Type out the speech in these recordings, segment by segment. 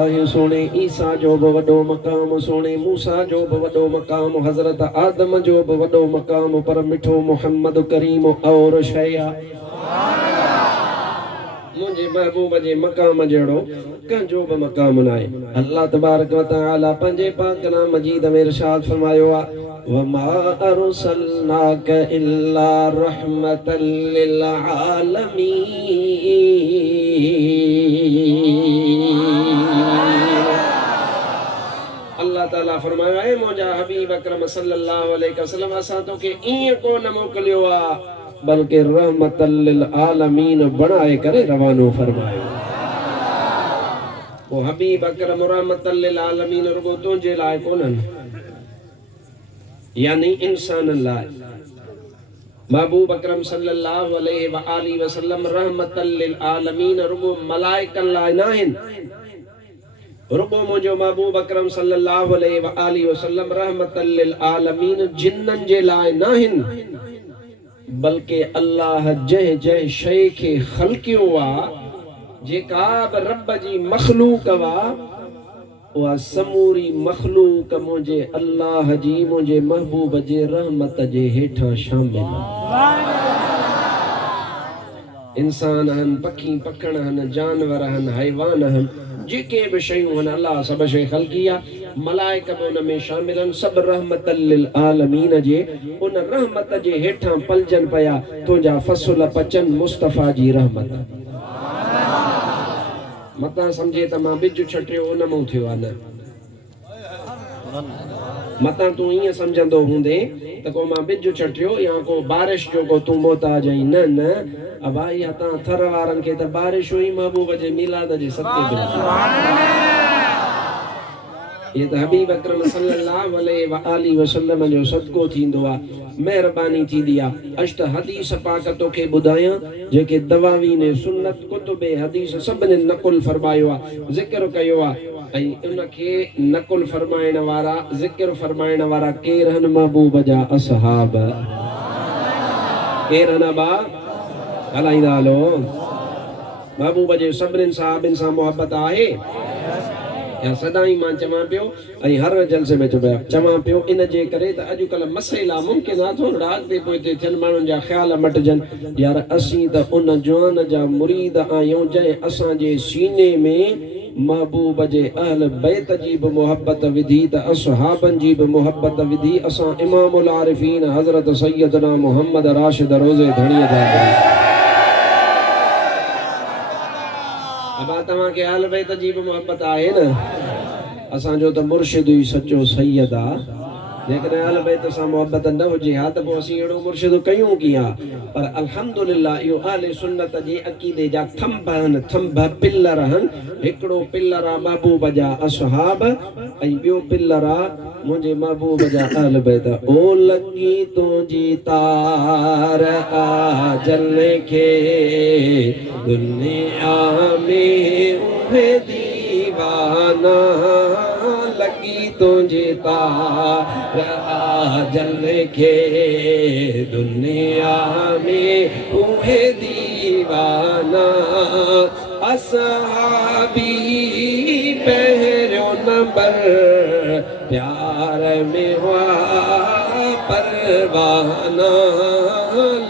है सोने ईसा जो बि वॾो मक़ाम सोने मूसा जो बि वॾो मक़ाम हज़रत आदम जो बि वॾो मक़ाम पर मिठो मोहम्मद करीम और शइ आहे मुझे महबूब जे मकाम जड़ो कंजो बि मकाम नाहे अल्लाह तबारक व तआला पंजे पाक नाम मजीद में इरशाद फरमायो आ वमा अरसलनाक इल्ला रहमतल लिल आलमीन अल्लाह ताला फरमायो है मुंहिंजा हबीब अकरम सल्लल्लाहु अलैहि वसल्लम असां तोखे ईअं कोन मोकिलियो आ बल्कि रहमतल लिल आलमीन बनाए करे रवानो फरमायो वो हबीब अकरम रहमतल लिल आलमीन रुगो तुंहिंजे लाइ कोन्हनि यानी इंसान लाइ महबूब अकरम सल्लल्लाहु अलैहि वसल्लम रहमतल लिल आलमीन रुगो मलाइकन लाइ नाहिनि रुगो मुंहिंजो महबूब अकरम सल्लल्लाहु अलैहि वसल्लम रहमतल लिल आलमीन जिन्ननि जे लाइ नाहिनि बल्कि अल्लाह जंहिं जंहिं शइ खे ख़ल्क़ियो आ जेका बि रब जी मख़लूक वा उहा समूरी मख़लूक मुंहिंजे अल्लाह जी मुंहिंजे महबूब जे रहमत जे हेठां शामिल इंसान आहिनि पखी पखण आहिनि जानवर आहिनि हैवान आहिनि जेके बि शयूं आहिनि अल्लाह सभु शइ ख़ल्क़ी आहे मलाइक बि उन में शामिल आहिनि सभु रहमतल लिल आलमीन जे उन रहमत जे हेठां पलजन पिया तुंहिंजा फसुल पचन मुस्तफ़ा जी रहमत मतां सम्झे त मां बिज छटियो उन मां थियो आहे न मतां तूं ईअं सम्झंदो हूंदे त को मां बिज छटियो या को बारिश जो को तूं मोहताज आहीं न न भाई तव्हां थर वारनि खे त बारिश हुई महबूब जे मिलाद जे सदके ये त हबीब अकरम सल्लल्लाहु अलैहि वसल्लम जो सदको थींदो आहे मेहरबानी थींदी आहे अष्ट हदीस पाक तोखे ॿुधायां जेके दवावीन सुन्नत कुतुबे हदीस सभिनी नकुल फरमायो आहे ज़िक्र कयो आहे ऐं उनखे नकुल फरमाइण वारा ज़िक्र फरमाइण वारा केर आहिनि महबूब जा असहाब केर आहिनि बा हलाईंदा हलो महबूब जे सभिनी सहाबनि सां मोहब्बत आहे या सदाई मां चवां पियो ऐं हर जलसे में चवां पियो इन जे करे त अॼुकल्ह मसइला मुमकिन आहे थोरा अॻिते पोइते थियनि माण्हुनि जा ख़्याल मटिजनि यार असीं त उन जवान जा मुरीद आहियूं जंहिं असांजे सीने में महबूब जे अहल बैत जी बि मोहब्बत विधी त असहाबनि जी बि मोहब्बत विधी असां इमामुल आरिफीन हज़रत सैयदना मोहम्मद राशिद रोज़े धणीअ जा अब तव्हांखे अहल बैत जी बि मोहब्बत आहे न असांजो त मुर्शिद ई सचो सैयद आहे जेकॾहिं अहल बैत सां मोहब्बत न हुजे हा त पोइ असीं अहिड़ो मुर्शिद कयूं कीअं पर अल्हम्दुलिल्लाह इहो अहले सुन्नत जे अक़ीदे जा थंभ आहिनि थंभ पिलर आहिनि हिकिड़ो पिलर आहे महबूब जा असहाब ऐं ॿियो पिलर आहे मुंहिंजे महबूब जा अहल बैत ओ लगी तुंहिंजी तार आ जल खे दुनिया में उहे दीवाना लगी तुझे तार आ जल के दुनिया में उहे दीवाना असहाबी पहरो नंबर प्यार में हुआ परवाना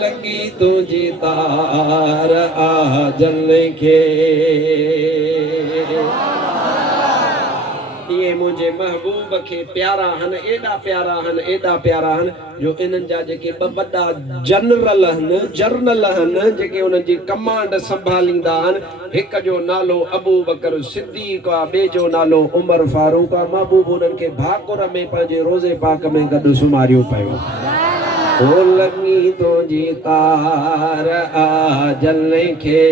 लगी तुझे तार आ जल के ये मुझे महबूब के प्यारा हन एडा प्यारा हन जो इन्हनि जा जेके ॿ वॾा जर्नल हन जेके उन्हनि जी कमांड संभालींदा आहिनि हिक जो नालो अबू बकर सिद्दीक़ आहे ॿिए जो नालो उमर फारूक आहे महबूब उन्हनि खे भाकुर में पंहिंजे रोज़े पाक में गॾु सुम्हारियो पियो ओ लगी तुझी तार आ जल के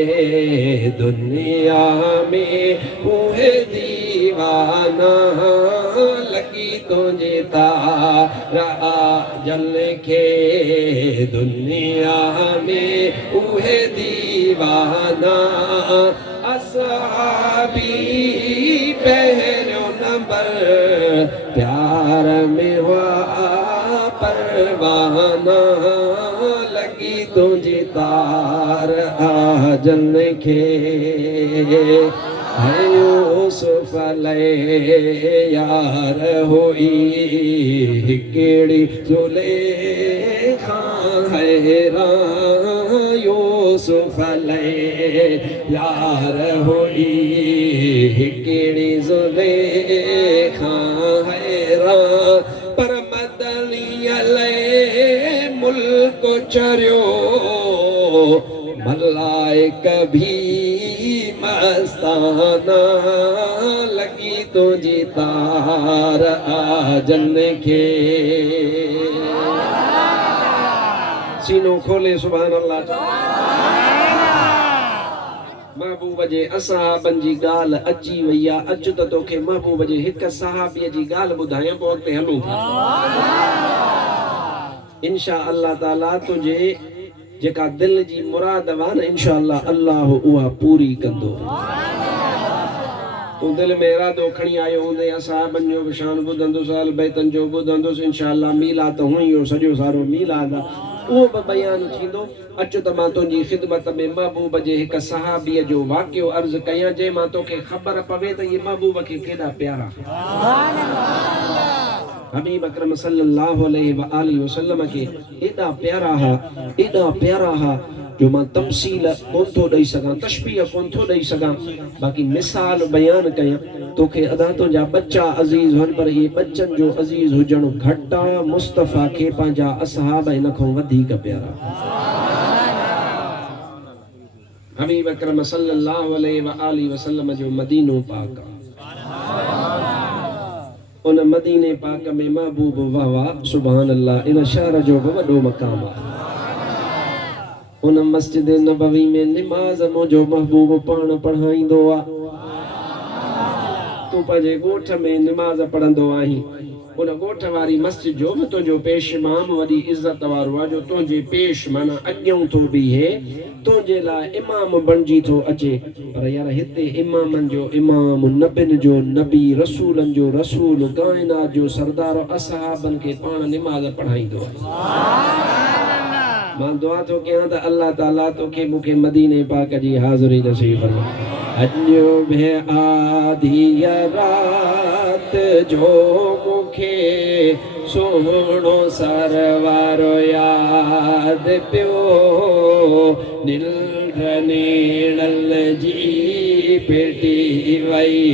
दुनिया में उहे दीवाना लगी तुझे तार आ जल के दुनिया में उहे दीवाना असहाबी पहलो नंबर प्यार में हुआ परवाना लगी तुझे तार आ जल के है यूसुफ ले यार होई केड़ी जुलेखा हैरान यूसुफ ले यार होई केड़ी जुलेखा हैरान पर मदनिया ले मुल्क चरियो मलाइक भी मस्ताना लगी तुझी तार आजन के सीनो खोले सुभान अल्लाह महबूब जे असहाबन जी गाल अची वई आहे अच त तोखे महबूब जे हिक सहाबीअ जी गाल ॿुधायां पोइ अॻिते हलूं था इंशा अल्लाह ताला तुझे जेका दिल जी मुराद वा न इंशा अल्लाह उहा पूरी कंदो तू दिल में इरादो खणी आयो हूंदे असहाबन जो शान ॿुधंदुसि अहल बैतन जो ॿुधंदुसि इंशा अल्लाह मीलाद हुई हो सॼो सारो मीलाद उहो बि बयान थींदो अचो त मां तुंहिंजी ख़िदमत में महबूब जे हिक सहाबीअ जो वाक़ियो अर्ज़ कयां जंहिं मां तोखे ख़बर पवे त इहे महबूब खे केॾा प्यारा हबीब अकरम सल्लल्लाहु अलैहि व आलिहि वसल्लम के एॾा प्यारा हा जो मां तमसील कोन थो ॾेई सघां तशबीह कोन थो ॾेई सघां बाक़ी मिसाल बयान कयां तोखे अदा तुंहिंजा बच्चा अज़ीज़ हुअनि पर इहे बच्चनि जो अज़ीज़ हुजणु घटि आहे मुस्तफ़ा खे पंहिंजा असहाब इन खां वधीक प्यारा हबीब अकरम सल्लल्लाहु अलैहि व आलिहि वसल्लम जो मदीनो पाक उन मदीने पाक में महबूब वाह सुभान अल्लाह इन शहर जो बि वॾो मक़ाम आहे उन मस्जिद नबवी में निमाज़ मुंहिंजो महबूब पाण पढ़ाईंदो आहे तूं पंहिंजे ॻोठ में निमाज़ पढ़ंदो आहीं उन ॻोठ वारी मस्जिद जो बि तुंहिंजो पेश इमाम वॾी इज़त वारो आहे जो तुंहिंजे पेश माना अॻियां थो बीहे तुंहिंजे लाइ इमाम बणिजी थो अचे पर यार हिते इमामनि जो इमाम नबियुनि जो नबी रसूलनि जो रसूल काइनात जो सरदार असहाबनि खे पाण निमाज़ पढ़ाईंदो आहे मां दुआ थो कयां त अल्लाह ताला तोखे मूंखे मदीने पाक जी हाज़िरी नसीब फरमाए अॼु भी आधी रात जो मूंखे सोहणो सरवारो याद पियो निंड नीड़ल जी पेटी वई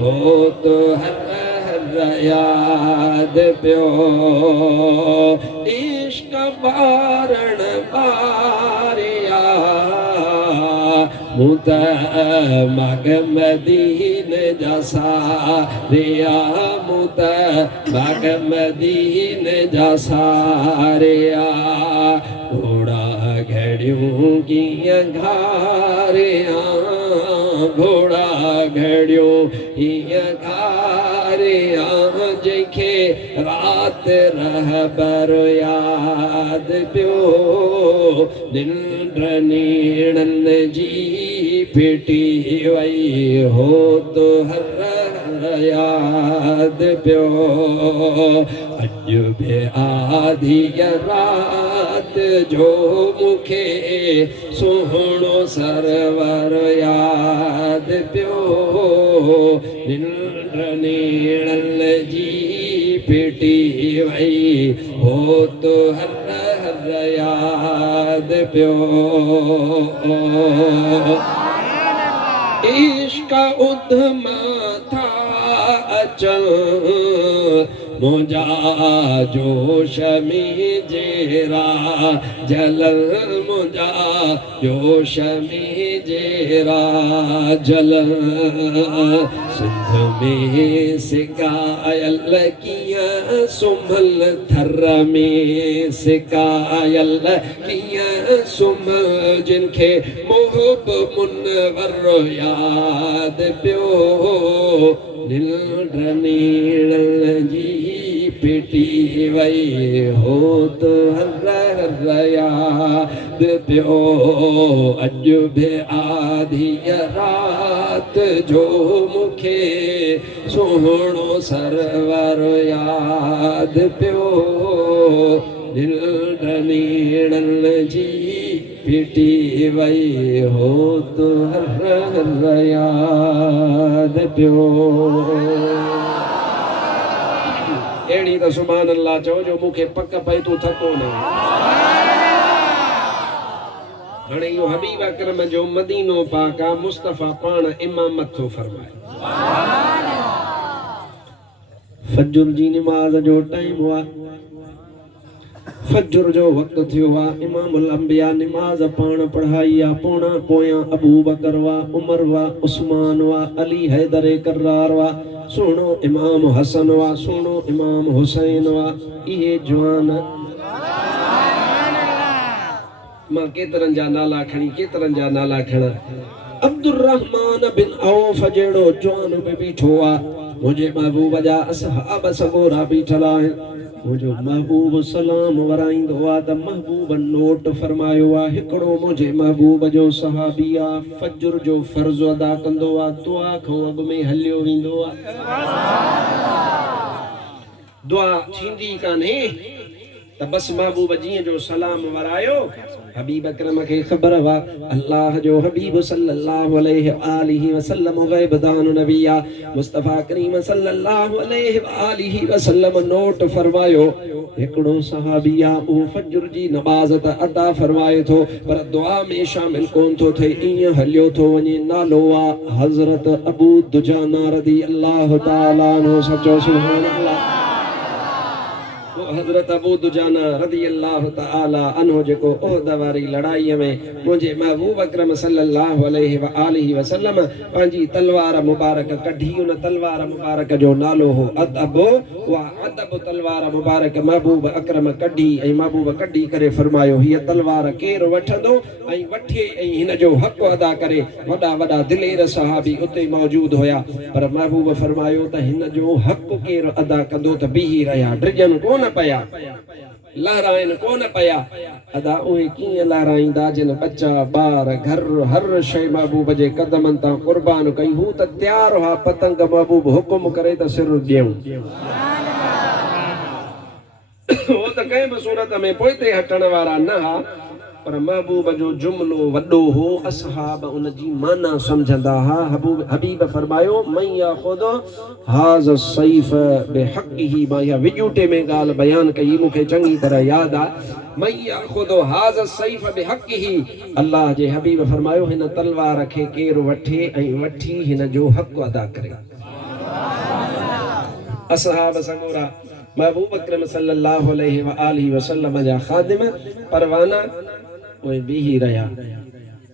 हो तो हर याद पियो इश्क बारण बारिया मुत मग मदीन जसा रिया मुत मग मदीन जसा रिया घोड़ा घड़ियों कीअं घारिया घोड़ा घड़ियों कीअं घारिया जंहिंखे रात रहबर याद पियो निंड नीड़न जी फिटी वई हो तो हर याद पियो अॼु भी आधी रात जो मूंखे सोहणो सरवर याद पियो निंड नीड़न जी फिटी वई हो तो हर याद पियो इश्क उधम था अचल मुंहिंजा जोश में जेरा जलल मुंहिंजा जोश में जेरा जलल सिंध में सिकायल कीअं सुम्हल थर में सिकायल कीअं सुम्हल जिनखे मोहब मुनवर याद पियो निंड नीड़ल जी पिटी वई हो तो हर याद पियो अॼु भी आधी रात जो मूंखे सोहणो सरवर याद पियो निंड नीड़ल जी फिटी वई हो तो हर हर याद पियो अहिड़ी त सुभान अल्लाह चओ जो मूंखे पक पई तूं थको न हाणे इहो हबीब अकरम जो मदीनो पाक आहे मुस्तफ़ा पाण इमामत थो फरमाए फजर जी नमाज जो टाइम हुआ फजर जो वक्त थियो आहे इमामुल अंबिया नमाज पाण पढ़ाई आहे पोयां अबू बकर वा उमर वा उस्मान वा अली हैदर करार वा सुहिणो इमाम हसन वा सुहिणो इमाम हुसैन वा इहे जवान मां केतिरनि जा नाला खणा अब्दुर्रहमान बिन औफ जहिड़ो जवान बि बीठो आहे मुंहिंजे महबूब जा असहाब सगोरा बीठल आहिनि मुंहिंजो महबूब सलाम वराईंदो आहे त महबूब नोट फरमायो आहे हिकिड़ो मुंहिंजे महबूब जो सहाबी आहे फजर जो फर्ज़ अदा कंदो आहे दुआ खां अॻु में हलियो वेंदो आहे दुआ थींदी कान्हे त बस महबूब जीअं जो सलाम वरायो हबीब अकरम खे ख़बर वा अल्लाह जो हबीब सल्लल्लाहु अलैहि आलिहि वसल्लम गैबदान नबी मुस्तफा करीम सल्लल्लाहु अलैहि आलिहि वसल्लम नोट फरमायो हिकिड़ो सहाबी ओ फजर जी नमाज़ त अदा फरमाए थो पर दुआ में शामिल कोन थो थिए ईअं हलियो थो वञे नालो आहे हज़रत अबू दुजाना रज़ी अल्लाह ताला अन्हु सचो सुभान अल्लाह हज़रत अबू दुजाना रज़ी अल्लाह ताला अन्हु जेको उहद वारी लड़ाईअ में मुंहिंजे महबूब अकरम सल्लल्लाहु अलैहि व आलिहि वसल्लम पंहिंजी तलवार मुबारक कढी उन तलवार मुबारक जो नालो हो अदब वा अदब तलवार मुबारक महबूब अकरम कढी ऐं महबूब कढी करे फरमायो हीअ तलवार केरु वठंदो ऐं वठे ऐं हिन जो हक़ अदा करे वॾा वॾा दिलेर सहाबी उते मौजूद हुया पर महबूब फरमायो त हिन जो हक़ केरु अदा कंदो त बीही रहिया ड्रिजन कोन पया लहराइन कोन पया अदा उहे कीअं लहराईंदा जिन बच्चा ॿार घर हर शइ महबूब जे कदमनि तां क़ुर्बान कई हू त तयार हुआ पतंग महबूब हुकुम करे त सिर ॾियूं हो त कंहिं बि सूरत में पोइते हटण वारा न हा पर महबूब जो जुमलो वॾो हो असहाब उन जी माना सम्झंदा हा हबीब फरमायो मैया खुद हाज़ सैफ बिहक़िही मां इहा विजूटे में ॻाल्हि बयान कई मूंखे चङी तरह यादि आहे मैया खुद हाज़ सैफ बिहक़िही अल्लाह जे हबीब फरमायो हिन तलवार खे केरु वठे ऐं वठी हिन जो हक़ अदा करे असहाब सगोरा महबूब अकरम सल्लल्लाहु अलैहि व आलिहि वसल्लम जा ख़ादिम परवाना उहे बीही रहिया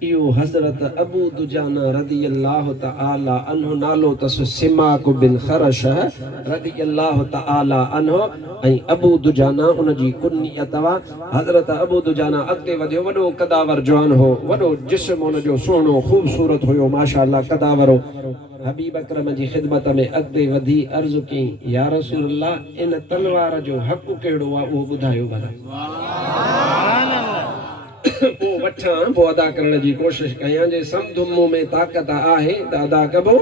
इहो हज़रत अबू दुजाना रज़ी अल्लाह ताला अन्हु नालो तस सिमाक बिन खरश रज़ी अल्लाह ताला अन्हु ऐं अबू दुजाना उन जी कुनियत वा हज़रत अबू दुजाना अॻिते वधियो वॾो कदावर जवान हो वॾो जिस्म उन जो सुहिणो ख़ूबसूरत हुयो माशाअल्लाह कदावर हो हबीब अकरम जी ख़िदमत में अॻिते वधी अर्ज़ु कई या रसूल अल्लाह इन तलवार जो हक़ कहिड़ो आहे उहो ॿुधायो भला पोइ वठां पोइ अदा करण जी कोशिशि कयां जे सम्झ मूं में ताक़त आहे त अदा कबो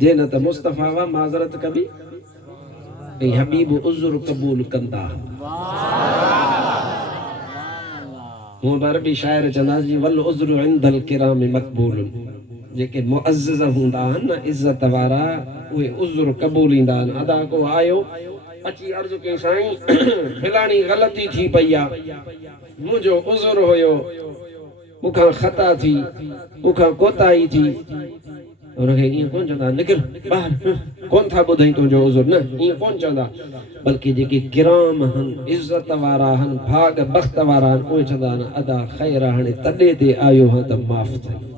जे न त मुस्तफ़ा वा माज़रत कबी ऐं हबीब उज़्र क़बूल कंदा मूं पर बि शाइर चवंदा जी वल उज़्र इंदल किराम मक़बूल जेके मुअज़्ज़ज़ हूंदा आहिनि न इज़त वारा उहे उज़्र क़बूलींदा आहिनि अदा को आयो अची अर्ज़ु कई साईं फिलाणी ग़लती थी पई आहे मुंहिंजो उज़्र हुयो मूंखां ख़ता थी मूंखां कोताही थी हुनखे ईअं कोन चवंदा निकिर ॿाहिरि कोन था ॿुधाई तुंहिंजो उज़्र न ईअं कोन चवंदा बल्कि जेके किराम आहिनि इज़त वारा आहिनि भाग बख़्त वारा आहिनि उहे चवंदा आहिनि अदा ख़ैर हाणे तॾहिं ते आयो हा त माफ़ थिए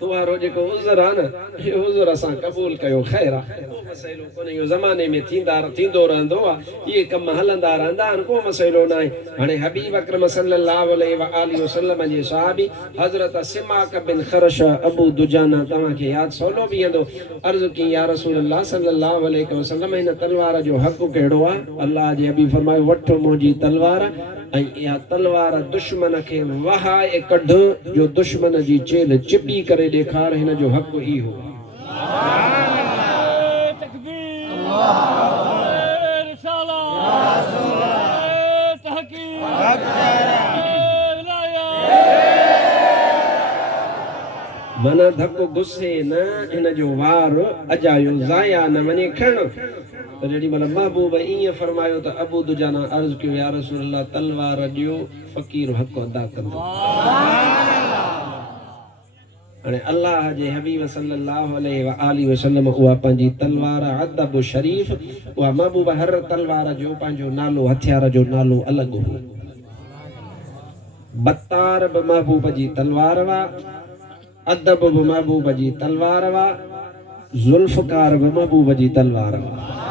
तुम्हारो जेको उज़्र आहे न इहो उज़्र असां क़बूल कयो ख़ैर आहे को मसइलो कोन्हे इहो ज़माने में थींदो रहंदो आहे इहे कम हलंदा रहंदा आहिनि को मसइलो न आहे हाणे हबीब अकरम सल्लल्लाहु अलैहि व आलिहि वसल्लम जे सहाबी हज़रत सिमाक बिन खरश अबू दुजाना तव्हांखे यादि सवलो बीहंदो अर्ज़ु कई या रसूल अल्लाह सल्लल्लाहु अलैहि वसल्लम हिन तलवार जो हक़ कहिड़ो आहे अल्लाह जे हबीब फरमायो वठो मुंहिंजी तलवार ऐं इहा तलवार दुश्मन खे वहाए कढ जो दुश्मन जी चेल चिपी करे ॾेखार हिन जो हक़ इहो मना धक्को गुस्से न इन जो वार अजायो ज़ाया न वञे खण तो जड़ी मतलब महबूब इं फरमायो तो अबू दुजाना अर्ज कियो या रसूल अल्लाह तलवार दियो फकीर हक़ अदा कंदो अने अल्लाह जे हबीब सल्लल्लाहु अलैहि व आलिहि वसल्लम उहा पंहिंजी तलवार अदब शरीफ उहा महबूब हर तलवार जो पंहिंजो नालो हथियार जो नालो अलग हो बत्तार ब महबूब जी तलवार वा अदब ब महबूब जी तलवार वा जुल्फकार ब महबूब जी तलवार वा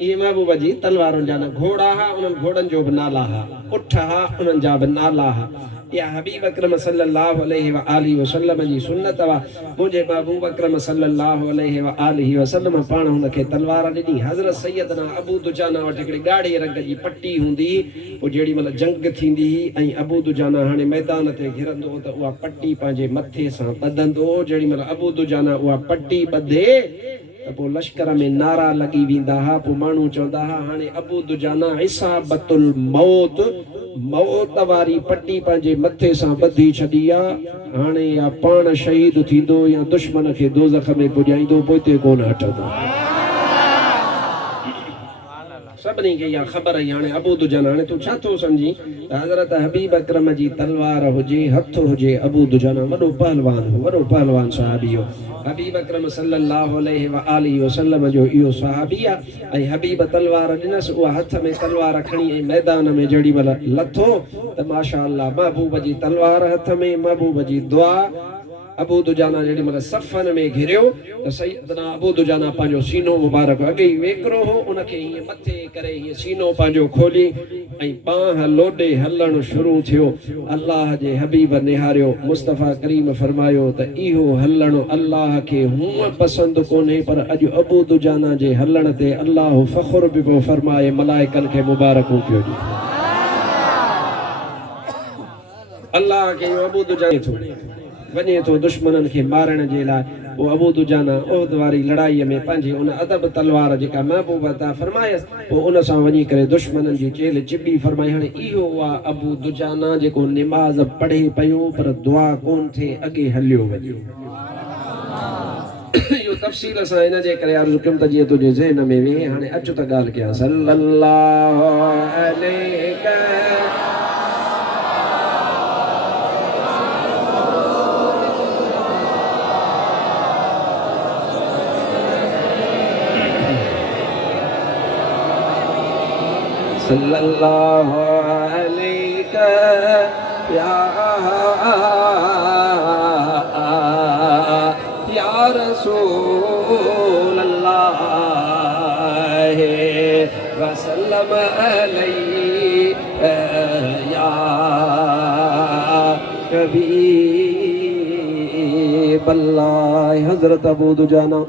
ये महबूब जी तलवारों जा न घोड़ा हा उन घोड़न जो भी नाला हा उठ हा उन जा भी नाला हा या हबीब अकरम सल्लल्लाहु अलैहि व आलिहि वसल्लम जी सुन्नत वा मुझे महबूब अकरम सल्लल्लाहु अलैहि व आलिहि वसल्लम पाण हुन खे तलवार ॾिनी हज़रत सैयदना अबू दुजाना वटि हिकिड़ी ॻाढ़े रंग जी पट्टी हूंदी पोइ जेॾी महिल जंग थींदी ऐं अबू दुजाना हाणे मैदान ते घिरंदो त उहा पट्टी पंहिंजे मथे सां ॿधंदो जेॾी महिल अबू दुजाना उहा पट्टी ॿधे तो लश्कर में नारा लगी वींदा हा पो मानू चौंदा हा हाने अबू दुजाना इसाबतुल मौत मौत वारी पट्टी पंहिंजे मथे सां ॿधी छॾी आहे हाणे या पाण शहीद थींदो या दुश्मन खे दोज़ख में पुॼाईंदो पोइ हिते कोन हटंदो सभिनी खे इहा ख़बर आई हाणे अबू दुजाना हाणे तूं छा थो सम्झी त हज़रत हबीब अकरम जी तलवार हुजे हथ हुजे अबू दुजाना वॾो पहलवान हो वॾो पहलवान सहाबी हो हबीब अकरम सल्लल्लाहु अलैहि व आलिहि वसल्लम जो इहो सहाबी आहे ऐं हबीब तलवार ॾिनसि उहा हथ में तलवार खणी ऐं मैदान में जेॾी महिल लथो त माशा अल्लाह महबूब जी तलवार हथ में महबूब जी दुआ अबू दुजाना जेॾी महिल सफ़न में घिरियो त सैयदना अबू दुजाना पंहिंजो सीनो मुबारक अॻे ई वेकिरो हो उनखे हीअं मथे करे हीअं सीनो पंहिंजो खोली ऐं बांह लोॾे हलणु शुरू थियो अल्लाह जे हबीब निहारियो मुस्तफ़ा करीम फरमायो त इहो हलणु अल्लाह खे हूअं पसंदि कोन्हे पर अॼु अबू दुजाना जे हलण ते अल्लाह फ़ख़ुर बि पियो फरमाए मलाइकनि खे मुबारकूं पियो ॾिए अल्लाह खे अबू दुजाना थो वञे थो दुश्मननि खे मारण जे लाइ पोइ अबू दुजाना उहद वारी लड़ाईअ में पंहिंजी उन अदब तलवार जेका महबूब अता फरमायसि पोइ उन सां वञी करे दुश्मननि जी चेल चिॿी फरमाई हाणे इहो आहे अबू दुजाना जेको निमाज़ पढ़े पियो पर दुआ कोन थिए अॻे हलियो वञे इहो तफ़सील सां हिन जे करे अर्ज़ु कयुमि त जीअं तुंहिंजे ज़हन में वेहे हाणे अचु त ॻाल्हि कयां सल्लल्लाहु अलैहि सल्लल्लाहु अलैका या रसूल अल्लाह वसल्लम अलैका या हबीब अल्लाह हज़रत अबू दुजाना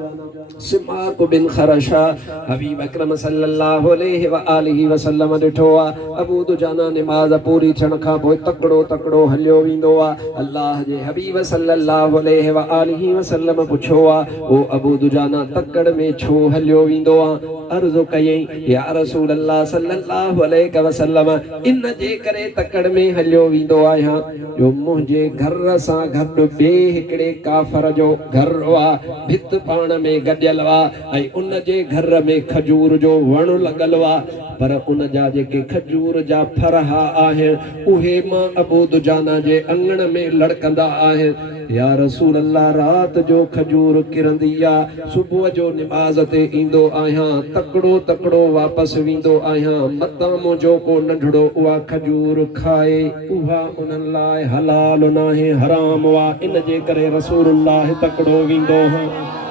सिमाक बिन खरशा हबीब अकरम सल्लल्लाहु अलैहि व आलिहि वसल्लम ॾिठो आहे अबू दुजाना निमाज़ पूरी थियण खां पोइ तकिड़ो तकिड़ो हलियो वेंदो आहे अल्लाह जे हबीब सल्लल्लाहु अलैहि व आलिहि वसल्लम पुछो आहे ओ अबू दुजाना तकड़ में छो हलियो वेंदो आहे अर्ज़ु कयईं या रसूल अल्लाह सल्लल्लाहु अलैहि वसल्लम इन जे करे तकड़ में हलियो वेंदो आहियां जो मुंहिंजे घर सां गॾु ॿिए हिकिड़े काफ़र जो घर आहे भित पाण में गॾियल आहे ऐं उन जे घर में खजूर जो वण लॻल आहे पर उन जा जेके खजूर जा फरहा आहिनि उहे मां अबू दुजाना जे अंगण में लड़कंदा आहिनि या रसूल अल्लाह रात जो खजूर किरंदी आहे सुबुह जो निमाज़ ते ईंदो आहियां तकिड़ो तकिड़ो वापसि वेंदो आहियां मतां मुंहिंजो को नंढड़ो उहा खजूर खाए उहा उन्हनि लाइ हलाल नाहे हराम आहे इन जे करे रसूलुल्लाह तकिड़ो वेंदो हुओ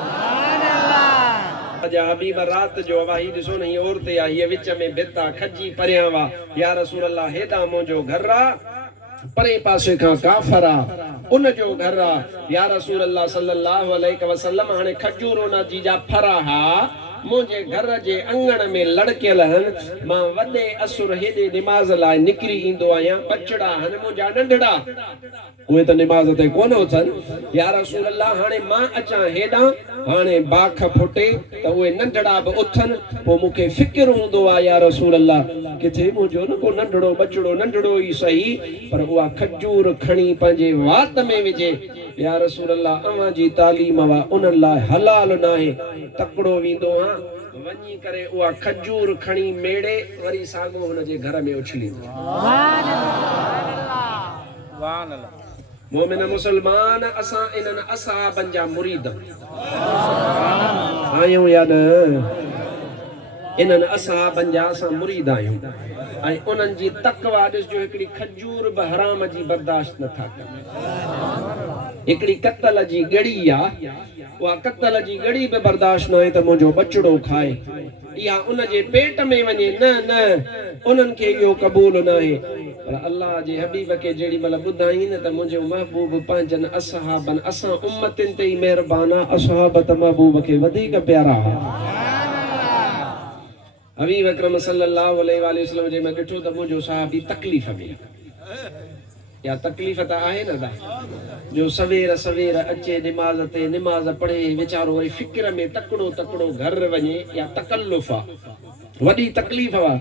हबीब रात जो वाही ॾिसो न हीअ औरत आहे हीअ विच में भिता खजी परियां वा या रसूल अल्लाह हेॾां मुंहिंजो घर आहे परे पासे खां काफ़र आहे उन जो घर आहे या रसूल अल्लाह सल्लल्लाहु अलैहि वसल्लम हाणे खजूर उन जी जा फर हा मुझे घर जे अंगण में लड़कियल हन मां वडे असुर हेदे निमाज लाए निकरी इंदो आया बचड़ा हन मुझा नंढड़ा उहे त निमाज ते कोन उथन या रसूल अल्लाह हाने मां अचा हेडा हाने बाख फुटे त उहे नंढड़ा बि उथन पो मुखे फिक्र हुंदो आ या रसूल अल्लाह किथे मुझो न को नंढड़ो बचड़ो नंढड़ो ही सही पर उहा खजूर खणी पंहिंजे वात में विझे या रसूल अल्लाह अवां जी तालीम वा उन लाइ हलाल नाहे तकड़ो वींदो हां वञी करे उहा खजूर खणी मेड़े वरी साॻो हुन जे घर में उछलींदो सुभान अल्लाह सुभान अल्लाह मोमिन मुसलमान असां इन्हनि असहाबनि जा मुरीद आहियूं या न इन्हनि असहाबनि जा असां मुरीद आहियूं ऐं उन्हनि जी तकवा ॾिसजो हिकिड़ी खजूर बि हराम जी बर्दाश्त नथा कनि हिकिड़ी कतल जी गड़ी आहे उहा कतल जी गड़ी बि बर्दाश्त न आहे त मुंहिंजो बचड़ो खाए इहा उन जे पेट में वञे न उन्हनि खे इहो क़बूल न आहे पर अल्लाह जे हबीब के जेड़ी मल बुधाई न त मुझे महबूब पंजन असहाबन असा उम्मतिन ते ही मेहरबान असहाबत महबूब के वधिक प्यारा हबीब अकरम सल्लल्लाहु अलैहि वसल्लम जे मैं ॾिठो त मुझो सहाबी तकलीफ़ में या तकलीफ़ त आहे न दा जो सवेर सवेर अचे निमाज ते निमाज पढ़े वीचारो वरी फिक्र में तकड़ो तकड़ो घर वञे या तकल्लुफ़ वॾी तकलीफ़ वा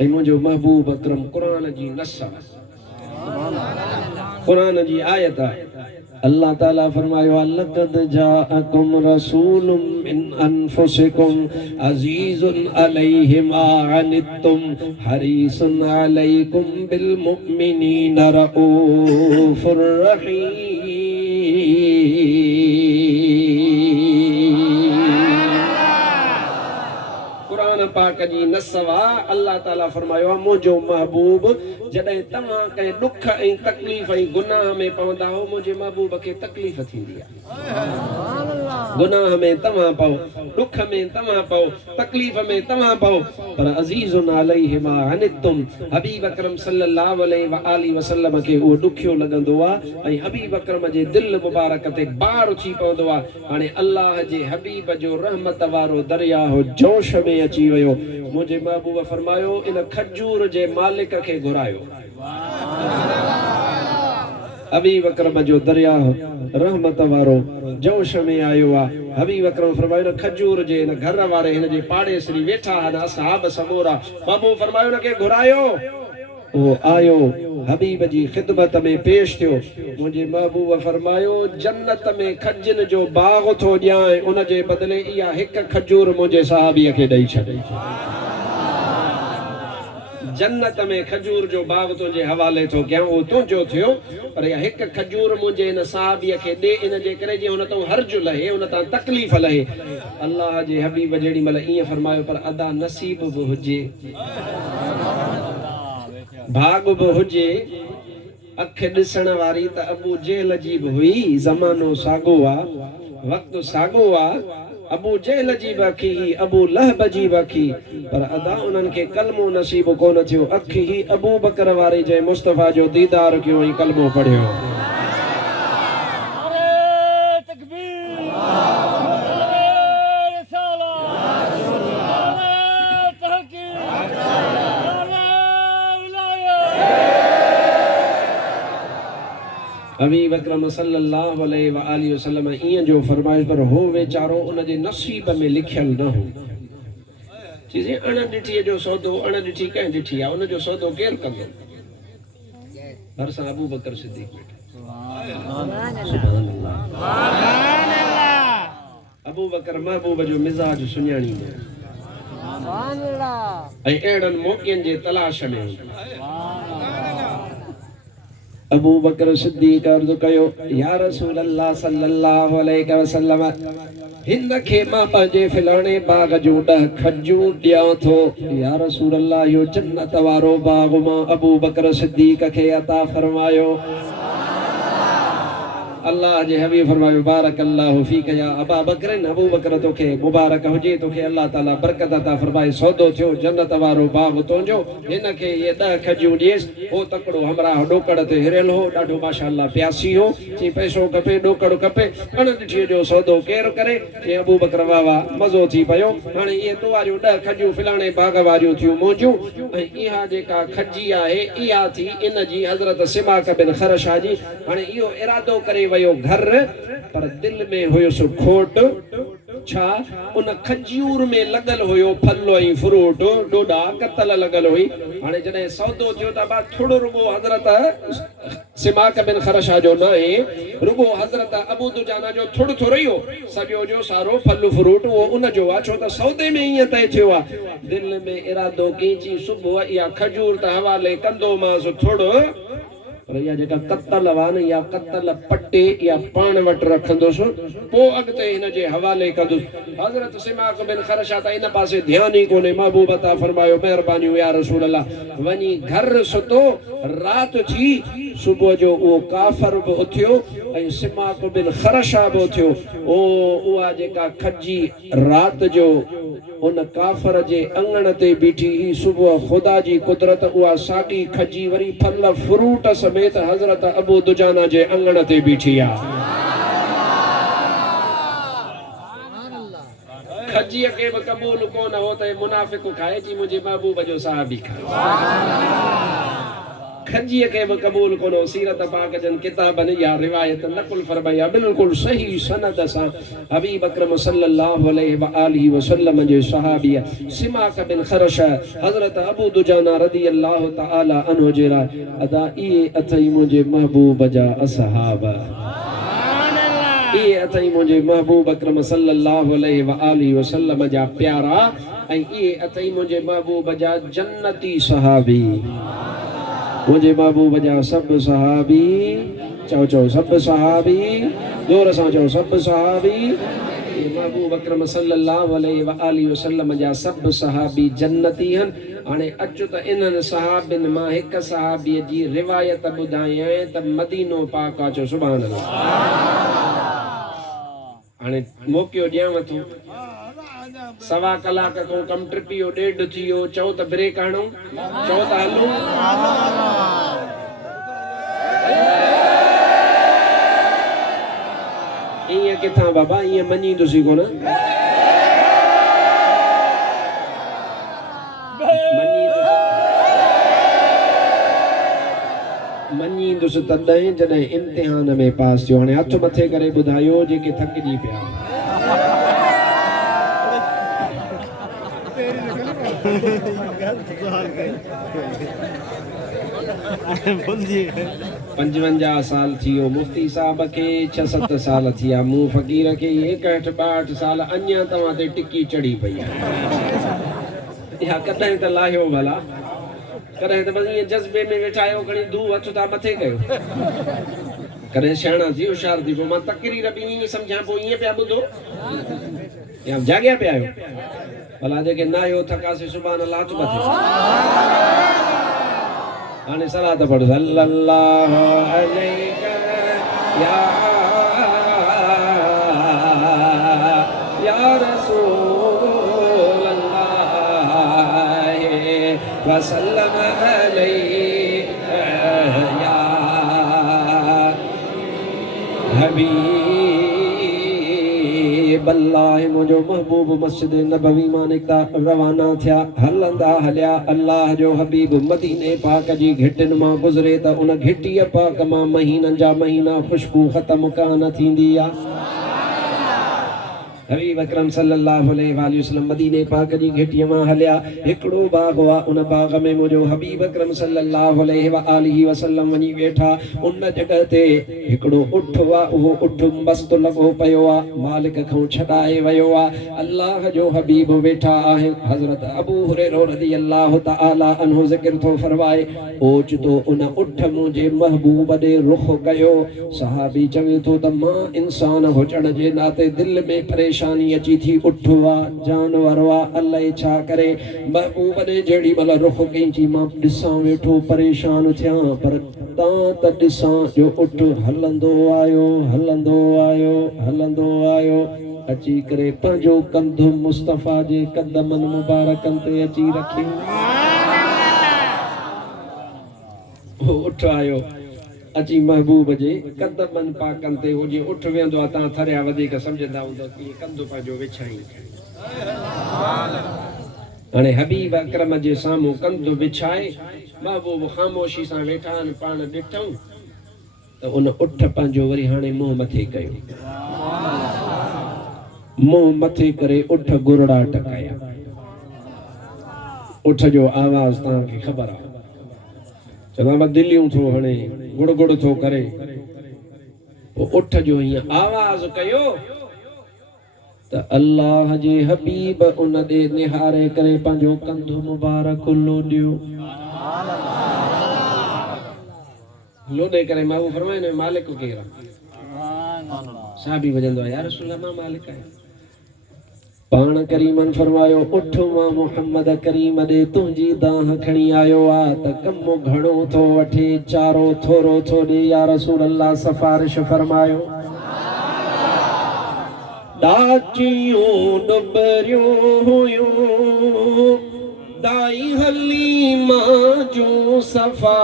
ऐं मुंहिंजो महबूब अकरम कुरान जी नस कुरान जी आयत अल्लाह ताला फरमायो लक़द जाअकुम रसूलुम मिन अनफुसिकुम अज़ीज़ुन अलैहि मा अनित्तुम हरीसुन अलैकुम बिल मुमिनीना रऊफुर रहीम पाक जी नसवा अल्लाह ताला फरमायो मुझो महबूब जडे तमा के दुख ए तकलीफ ए गुनाह में पवंदा हो मुझे महबूब के तकलीफ थींदी है सुभान अल्लाह गुनाह में तमा पाओ दुख में तमा पाओ तकलीफ में तमा पाओ पर अजीजुन अलैहि मा अनित्तुम हबीब अकरम सल्लल्लाहु अलैहि वसल्लम के वो दुखियो लगंदो आ ए हबीब अकरम जे दिल मुबारक ते बार थी पवंदो आ हाने अल्लाह जे हबीब जो रहमत वारो दरिया हो जोश में अची वयो मुझे महबूब फरमायो इन खजूर जे मालिक के घुरायो हबीब अकरम जो दरिया रहमत वारो जोश में आयो आ हबीब अकरम फरमायो न खजूर जे न घर वारे हिन जे पाड़े श्री वेठा हन असहाब समोरा महबूब फरमायो न के घुरायो वो आयो हबीब जी खिदमत में पेश थियो मुझे महबूब फरमायो जन्नत में खजन जो बाग थो ॾियां उन जे बदले इहा हिक खजूर मुझे सहाबीअ खे ॾेई छॾे जन्नत में खजूर जो बाग तुझे हवाले तो कयां वो तुझो थियो पर इहा हिक खजूर मुझे इन सहाबीअ खे ॾे इन जे करे जे हुन तो हर्ज लहे हुन तां तकलीफ़ लहे अल्लाह जे हबीब जेड़ी मल ईअं फरमायो पर अदा नसीब बि हुजे भाग बि हुजे अख ॾिसण वारी त अबू जेल जी बि हुई ज़मानो साॻो आ वक़्तु साॻो आ अबू जेल जी बखी अबू लहब जी बखी पर अदा उन्हनि खे कलमो नसीब कोन थियो अख ही अबू बकर वारे जे मुस्तफा जो दीदार कयो ऐं कलमो पढ़ियो हबीब अकरम सल्लल्लाहु अलैहि वसल्लम ईअं जो फरमाइश पर हो वेचारो उन जे नसीब में लिखियल न हो चीज़ें अण ॾिठीअ जो सौदो अण ॾिठी कंहिं ॾिठी आहे उन जो सौदो केरु कंदो भरिसां अबू बकर सिद्दीक़ अबू बकर महबूब जो मिज़ाज सुञाणी ऐं अहिड़नि मौक़नि जे तलाश में अबू बकर सिद्दीक़ अर्ज़ कयो या रसूल अल्लाह सल्लल्लाहु अलैहि वसल्लम हिन खे मां पंहिंजे फिलाणे बाग जो 10 खजूर ॾियां थो या रसूल अल्लाह यो जन्नत वारो बाग मां अबू बकर सिद्दीक़ खे अता फरमायो अल्लाह जे हबीब फरमायो बारक अल्लाहु फीक या अबा बकर अबू बकर तोखे मुबारक हुजे तोखे अल्लाह ताला बरकत अता फरमाए सौदो थियो जन्नत वारो बाब तुंहिंजो हिन खे ये 10 खजियूं ॾियस ओ तकड़ो हमरा डोकड़ ते हिरियल हो ॾाढो माशाअल्लाह प्यासी हो ची पैसो खपे डोकड़ खपे अण ॾिठी जो सौदो केर करे जे अबू बकर वावा मज़ो थी पयो हाणे ये तो वारियूं 10 खजियूं फिलाणे बाग वारियूं थियूं मौजूं ऐं इहा जेका खजी आहे इहा थी इन जी हज़रत सिमाक बिन खरशा जी हाणे इहो इरादो करे वयो घर पर दिल में हुयुसि खोट छा उन खजूर में लगल हुयो फल ऐं फ्रूट डोडा कतल लगल हुई हाणे जॾहिं सौदो थियो त बा थोड़ो रुगो हज़रत सिमाक बिन खरशा जो न आहे रुगो हज़रत अबू दुजाना जो थोड़ो थोड़ो ही हो सॼो जो सारो फल फ्रूट वो उन जो आहे छो त सौदे में ईअं तय थियो आहे दिल में इरादो कीची सुबुह इहा खजूर त हवाले कंदो मांसि थोड़ो पर या जेका कतल वान या कतल पट्टे या पाण वट रखंदुसि पोइ अॻिते हिन जे हवाले कंदुसि हज़रत सिमाक बिन खरशा त इन पासे ध्यान ई कोन्हे महबूब अता फरमायो महिरबानी या रसूल अल्लाह वञी घर सुतो राति थी सुबुह जो उहो काफ़र बि उथियो ऐं सिमाक बिन खरशा बि उथियो ओ उहा जेका खजी राति जो उन काफ़र जे अंगण ते बीठी ही सुबुह खुदा जी कुदरत उहा साॻी खजी वरी फल फ्रूट समेत हज़रत अबू दुजाना जे अंगण ते बीठी आहे खजीअ खे बि क़बूल कोन हो त मुनाफ़िक खाए थी मुंहिंजे महबूब जो साहबी खाए खजीअ खे बि क़बूल कोन हो सीरत पाक जन किताबनि या रिवायत नकुल फरमाया बिल्कुलु सही सनद सां हबीब अकरम सल्लल्लाहु अलैहि व आलिहि वसल्लम जे सहाबी सिमाक बिन खरशा हज़रत अबू दुजाना रज़ी अल्लाह तआला अन्हु जे लाइ अदा इहे अथई मुंहिंजे महबूब जा असहाब इहे अथई मुंहिंजे महबूब अकरम सल्लल्लाहु अलैहि व आलिहि वसल्लम जा प्यारा ऐं इहे अथई मुंहिंजे महबूब जा जन्नती सहाबी मुझे महबूब जा सब सहाबी चओ चओ सब सहाबी जोर सां चओ सब सहाबी महबूब अकरम सल्लल्लाहु अलैहि व आलिहि वसल्लम जा सब सहाबी जन्नती हन हाणे अचो त इन्हनि सहाबिन मां हिक सहाबीअ जी रिवायत ॿुधायां त मदीनो पाक आहे चओ सुभान अल्लाह हाणे मौक़ो ॾियांव थो सवा कलाक को कम ट्रिपियो 1.5 थियो चओ त ब्रेक हणूं चओ त हलूं ईअं किथां बाबा ईअं मञींदुसि कोन मञींदुसि तॾहिं जॾहिं इम्तिहान में पास थियो हाणे हथ मथे करे ॿुधायो जेके थकिजी पिया पंजवंजाह साल थियो मुफ्ती साहब के 6-7 साल थिया मूं फ़कीर के 61-62 साल अञा तव्हां ते टिकी चढ़ी पई आहे या कॾहिं त लाहियो भला कॾहिं त बसि ईअं जज़्बे में वेठा आहियो खणी धू हथ था मथे कयो कॾहिं सियाणा थी होशियार थी पोइ मां तकरीर बि ईअं सम्झां पोइ ईअं पिया ॿुधो या जाॻिया पिया आहियो भला जेके न आहियो थकासे सुभाणे अल्लाह हथ मथे हाणे सलात पढ़ सल्लल्लाहु अलैहि या रसूल अल्लाह वसल्लम अलैहि या हबीब अल्लाह मुझो महबूब मस्जिद नबवी मां निकता रवाना थिया हलंदा हलिया अल्लाह जो हबीब मदीने पाक जी घिटिन मां गुज़रे त उन घिटीअ पाक मां महीननि जा महीना खुशबू ख़त्म कान थींदी आहे हबीब अकरम सल्लल्लाहु अलैहि वसल्लम मदीने पाक जी घिटीअ मां हलिया हिकिड़ो बाग हुआ उन बाग में मुझो हबीब अकरम सल्लल्लाहु अलैहि वसल्लम वञी वेठा उन जगह ते हिकिड़ो उठ हुआ उहो उठ मस्त लॻो पियो आहे मालिक खां छॾाए वियो आहे अल्लाह जो हबीब वेठा आहिनि हज़रत अबू हुरैरा रज़ियल्लाहु तआला अन्हु ज़िक्र थो फरमाए ओचितो उन उठ मुंहिंजे महबूब ॾे रुख़ कयो सहाबी चवे थो त मां इंसान हुजण जे नाते दिलि में परेशान परेशानी अची थी उठवा जानवर वा अल्लाह छा करे महबूब ने जेड़ी मल रुख कई मां ॾिसां वेठो परेशान थिया पर त ॾिसां जो उठ हलंदो आयो हलंदो आयो हलंदो आयो अची करे पंहिंजो कंधु मुस्तफ़ा जे कदमनि मुबारकनि ते अची रखियो उठ आयो अची महबूब जे कदमनि पाकनि ते हुजे उठ वेंदो आहे तव्हां थरिया वधीक सम्झंदा हूंदव कि कंधु पंहिंजो विछाई हाणे हबीब अकरम जे साम्हूं कंधु विछाए महबूब ख़ामोशी सां वेठा आहिनि पाण ॾिठूं त उन उठ पंहिंजो वरी हाणे मुंहुं मथे कयो मुंहुं मथे करे उठ गुरड़ा टकाया उठ जो आवाज़ तव्हांखे ख़बर आहे चवंदा मां दिलियूं थो हणे गुड़ गुड़ थो करे पोइ उठ जो हीअं आवाज़ कयो त अल्लाह जे हबीब उन ॾे निहारे करे पंहिंजो कंधु मुबारक लोॾियो लोॾे करे मां फरमाए मालिक केरु आहे साहबी वजंदो आहे या रसूल अल्लाह मां मालिक आहियां पाण करीमन फरमायो उठ मां मोहम्मद करीम दे तुंहिंजी दाह खणी आयो आ त कमु घणो थो वठे चारो थोरो थो ॾे या रसूल अल्लाह सिफारिश फरमायो दाचियूं डुबरियूं हुयूं दाई हलीमा जो सफ़ा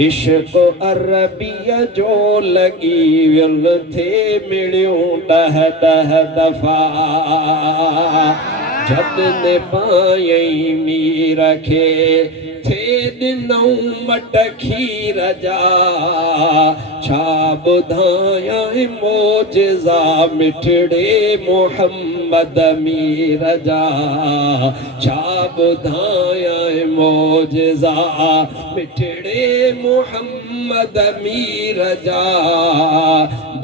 इश्क अरबिया जो लगी वियल थे मिलियो डह डह दफा जब ने पायई मीर खे थे दिनऊं मट खीर जा छा बुधाया मोजज़ा मिठड़े मोहम्मद मीर जा छा बुधाया मोजज़ा मिठड़े मोहम्मद मीर जा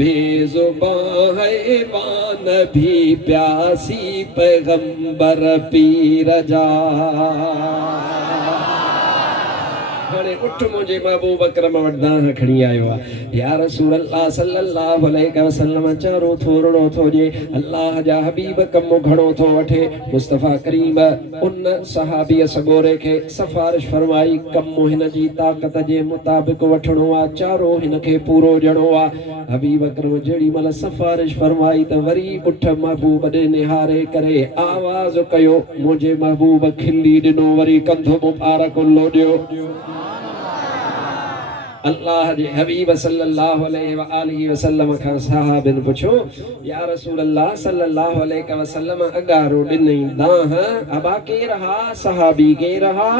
बेजुबान हैवान भी प्यासी पैगंबर पीर जा हाणे उठ मुंहिंजे महबूब अकरम वटि दाह खणी आयो आहे या रसूल अल्लाह सल्लल्लाहु अलैहि वसल्लम चारो थोरो थो जे अल्लाह जा हबीब कमु घणो थो वठे मुस्तफ़ा करीम उन सहाबीअ सगोरे खे सिफारिश फरमाई कमु हिन जी ताक़त जे मुताबिक़ वठणो आहे चारो हिन खे पूरो ॾियणो आहे हबीब अकरम जेॾी महिल सिफारिश फरमाई त वरी उठ महबूब ॾे निहारे करे आवाज़ कयो मुंहिंजे महबूब खिली ॾिनो वरी कंधो मुबारक लोॾियो अल्लाह जे हबीब सल्लल्लाहु अलैहि वसल्लम खां सहाबिन पुछो या रसूल अल्लाह सल्लल्लाहु अलैहि वसल्लम अगारो ॾिनई दाह अबा के रहा सहाबी के रहा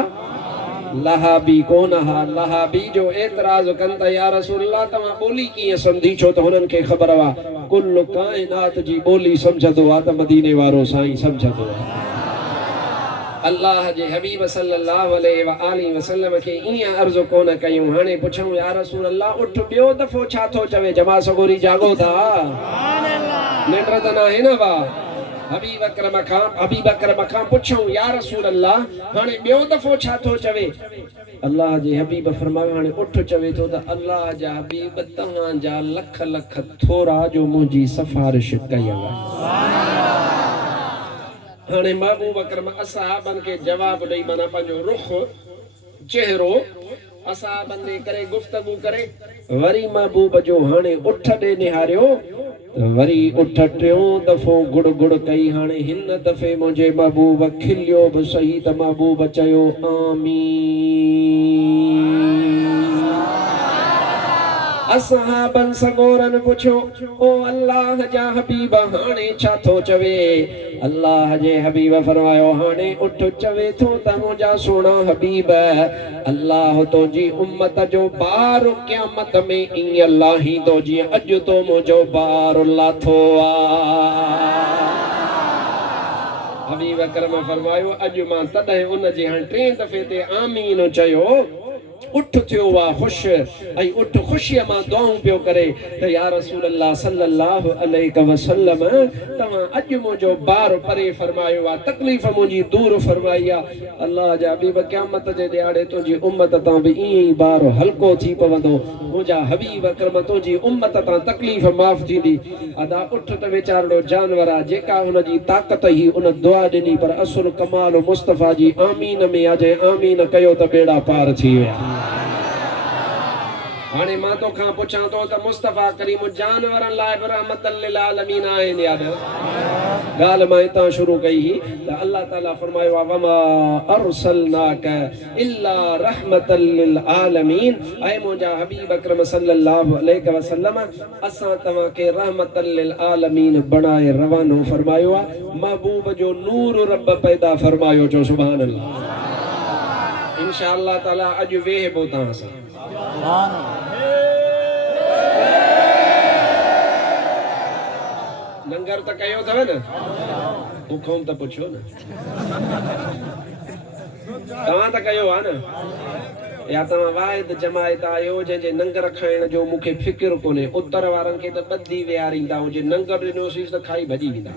लहाबी कोन हा लहाबी जो एतराज़ कन त या रसूल अल्लाह तव्हां ॿोली कीअं सम्झी छो त हुननि खे ख़बर आहे कुल काइनात जी ॿोली सम्झंदो आहे त मदीने वारो साईं सम्झंदो आहे अल्लाह जे हबीब सल्लल्लाहु अलैहि वसल्लम के ईअं अर्ज़ु कोन कयूं हाणे पुछूं या रसूल अल्लाह उठ ॿियो दफ़ो छा थो चवे जमा सगोरी जागो था निंड त न आहे न बा हबीब अकरम खां पुछूं या रसूल अल्लाह हाणे ॿियो दफ़ो छा थो चवे अल्लाह जे हबीब फरमायो हाणे उठ चवे थो त अल्लाह जा हबीब तव्हांजा लख लख थोरा जो मुंहिंजी सिफारिश कयव हाणे महबूब अकरम असहाबन के जवाब ॾेई माना पंहिंजो रुख चेहरो असहाबन ॾे करे गुफ्तगू करे वरी महबूब जो हाणे उठ ॾे निहारियो वरी उठ टियों दफ़ो गुड़ गुड़ कई हाणे हिन दफ़े मुंहिंजे महबूब खिलियो बि सही त महबूब चयो आमीन असहाबन सगोरन पुछो ओ अल्लाह जा हबीब हाणे छा थो चवे अल्लाह जे हबीब फरमायो हाणे उठ चवे थो त मुंहिंजा सोना हबीब अल्लाह तो जी उम्मत जो बार क़यामत में ईअं लाहींदो जीअं अॼु तो मुंहिंजो बार लाथो आहे हबीब अकरम फरमायो अॼु मां तॾहिं उन जे हाणे टे दफ़े ते आमीन चयो उठ थियो वा खुश ऐं उठ खुशीअ मां दुआऊं पियो करे त या रसूल अल्लाह सल्लल्लाहु अलैहि वसल्लम तव्हां अॼु मुंहिंजो बार परे फरमायो आहे, तकलीफ़ मुंहिंजी दूर फरमाई आहे। अल्लाह जा हबीब क़यामत जे ॾियारे तुंहिंजी उम्मत तां बि ईअं ई बार हल्को थी पवंदो। मुंहिंजा हबीब अकरम तुंहिंजी उम्मत तां तकलीफ़ माफ़ थींदी। अदा उठ त वीचारो जानवर आहे, जेका हुनजी ताक़त ई उन दुआ ॾिनी, पर असुल कमाल मुस्तफ़ा जी आमीन में आहे। जंहिं आमीन कयो त बेड़ा पार थी विया। हाणे मां तोखां पुछां थो त मुस्तफ़ा करीम जानवरनि लाइ बि रहमतल लिल आलमीन आहिनि या न? ॻाल्हि मां हितां शुरू कई हुई त अल्लाह ताला फरमायो आहे वमा अरसलनाक इल्ला रहमतल लिल आलमीन। ऐं मुंहिंजा हबीब अकरम सल्लल्लाहु अलैहि वसल्लम असां तव्हांखे रहमतल लिल आलमीन बणाए रवानो फरमायो आहे। महबूब जो नूर रब पैदा फरमायो। जो सुभान अल्लाह। इंशाअल्लाह ताला अॼु वेहबो तव्हां सां। लंगर त कयो अथव न? हुकुम त पुछो न। तव्हां त कयो आहे न? या तव्हां वाहिद जमायत आहियो जंहिंजे लंगर खाइण जो मूंखे फिक्र कोन्हे। उत्तर वारनि खे त ॿधी विहारींदा हुजे, लंगर ॾिनोसीं त खाई भॼी वेंदा।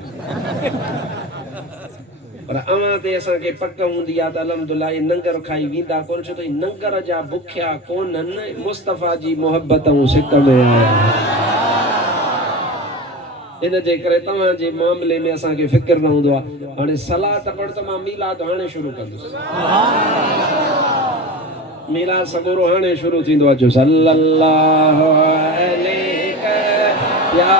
पर अवां ते असांखे पक हूंदी आहे त अलहमदुलिल्लाह ये लंगर खाई वेंदा कोन, छो त लंगर जा बुखिया कोन्हनि, मुस्तफ़ा जी मोहब्बत ऐं सिक में आया। इन जे करे तव्हांजे मामले में असांखे फिक्र न हूंदो आहे। हाणे सलात पढ़ त मां मीलाद हाणे शुरू कंदुसि। मीलाद सगोरो हाणे शुरू थींदो आहे। जो सल्लल्लाहु अलैहि या